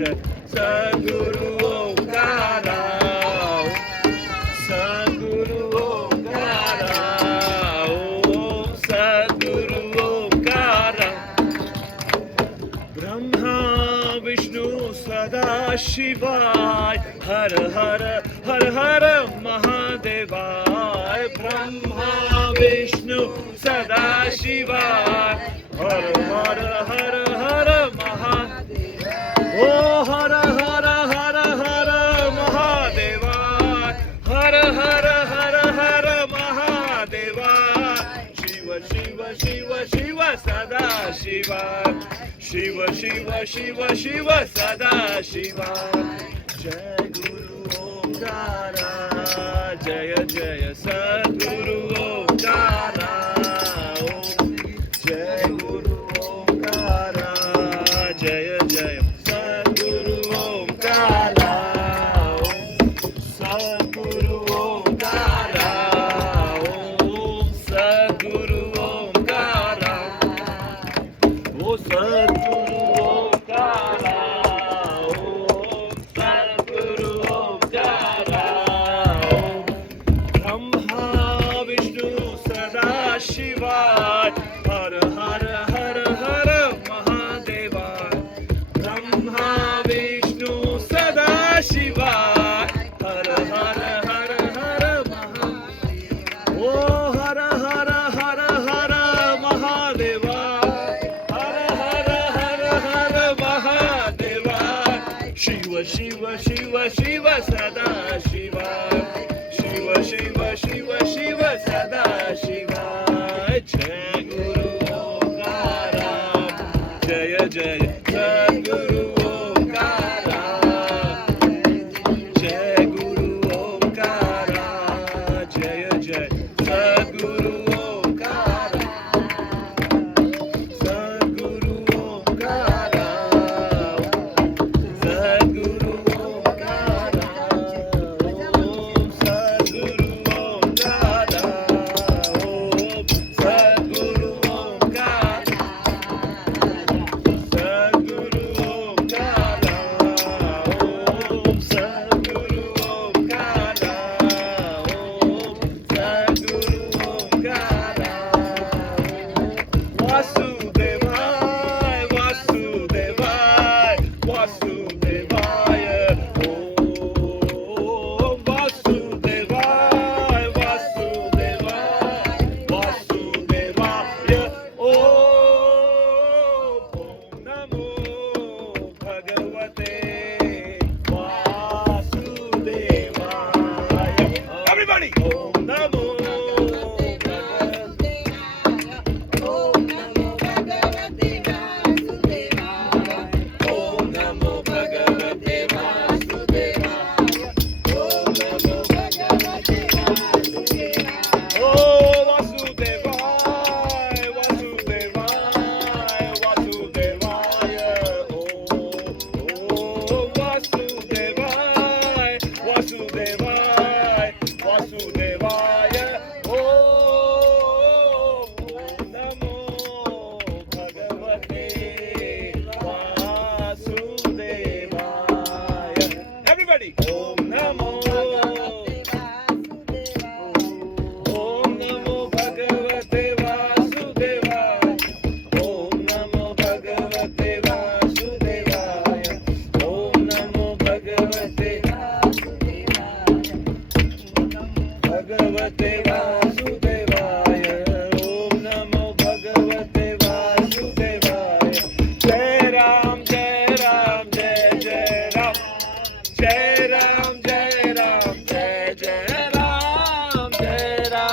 जय सद्गुरु ओंकारा सद्गुरु ओंकारा ओम सद्गुरु ओंकारा ब्रह्मा विष्णु सदा शिवाय हर हर हर हर महादेवाय ब्रह्मा विष्णु सदा शिवाय हर हर हर हर महादेव ओ हर हर हर हर महादेवाय हर हर हर हर महादेवाय शिव शिव शिव शिव सदा शिवाय शिव शिव शिव शिव सदा शिवाय जय गुरु ओंकारा जय जय सद्गुरु ओंकारा जय गुरु ओंकारा जय जय सद्गुरु ओंकारा सद्गुरु ओंकारा ओम सद्गुरु ओंकारा ओ सद्गुरु ओंकारा ओम सद्गुरु ओंकारा ब्रह्मा विष्णु सदा शिवाय हर हर हर हर महादेवाय ब्रह्मा विष्णु सदा शिवाय हर हर हर हर महादेव ओ हर हर हर हर महादेवाय हर हर हर हर महादेवाय शिव शिव शिव शिव सदा शिवाय शिव शिव शिव शिव सदा शिवाय जय गुरु ओंकारा जय जय सद्गुरु ओंकारा जय गुरु ओंकारा जय जय सद्गुरु ओंकारा सद्गुरु ओंकारा सद्गुरु ओंकारा ओम सद्गुरु ओंकारा ओम सद्गुरु ओंकारा सद्गुरु ओंकारा ओम सद्गुरु ओंकारा ओम सद्गुरु ओंकारा वासुदेवाय वासुदेवाय वासुदेवाय ओम वासुदेवाय वासुदेवाय वासुदेवाय ओम नमो भगवते वासुदेवाय everybody ओम नमो ओम नमो भगवते वासुदेवाय ओम नमो भगवते वासुदेवाय ओ वासुदेवाय वासुदेवाय वासुदेवाय ओ वासुदेवाय वासुदेवाय वासुदेवाय ओ नमो भगवते वासुदेवाय everybody ओम नमो ओम नमो भगवते वासुदेवाय ओम नमो भगवते वासुदेवाय ओम नमो भगवते भगवते वासुदेवाय ओम नमो भगवते वासुदेवाय जय राम जय राम जय जय राम